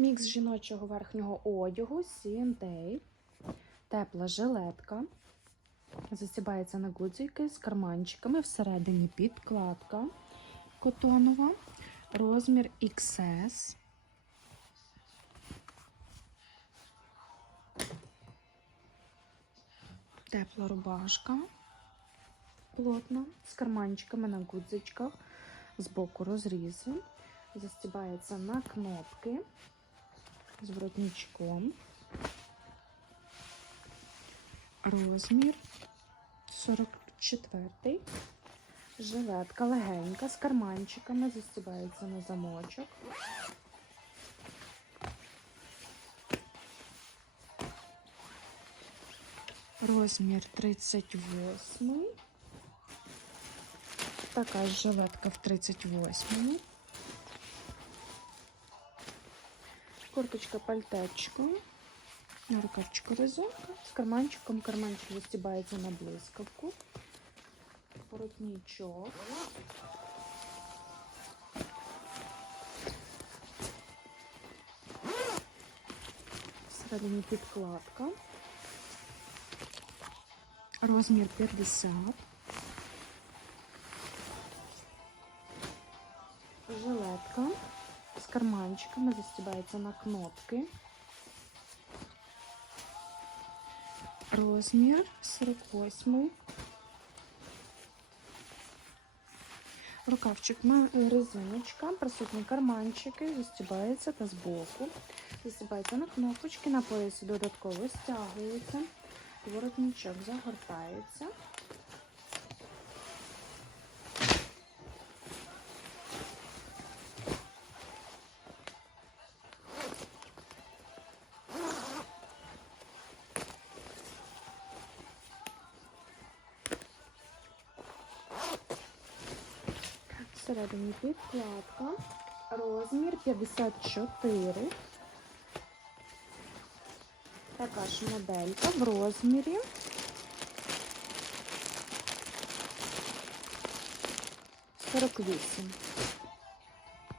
Мікс жіночого верхнього одягу C&A. Тепла жилетка. Засібається на гудзики з карманчиками. Всередині підкладка котонова. Розмір XS. Тепла рубашка. Плотна, з карманчиками на гудзичках. Збоку розрізи. Застібається на кнопки з воротничком. Розмір 44. Жилетка легенька з карманчиками, застібається на замочок. Розмір 38. Така ж жилетка в 38. Курточка пальтечко. На рукавчику резинка. З карманчиком. Карманчик застібається на блискавку. Воротничок. Всередині підкладка. Розмір 50. Карманчиками застібається на кнопки. Розмір 48. Рукавчик резиночка, присутні карманчики, застібається та збоку. Застібається на кнопочки, на поясі додатково стягується. Воротничок загортається. Всередині підкладка. Розмір 54. Така ж моделька в розмірі. Сорок вісім.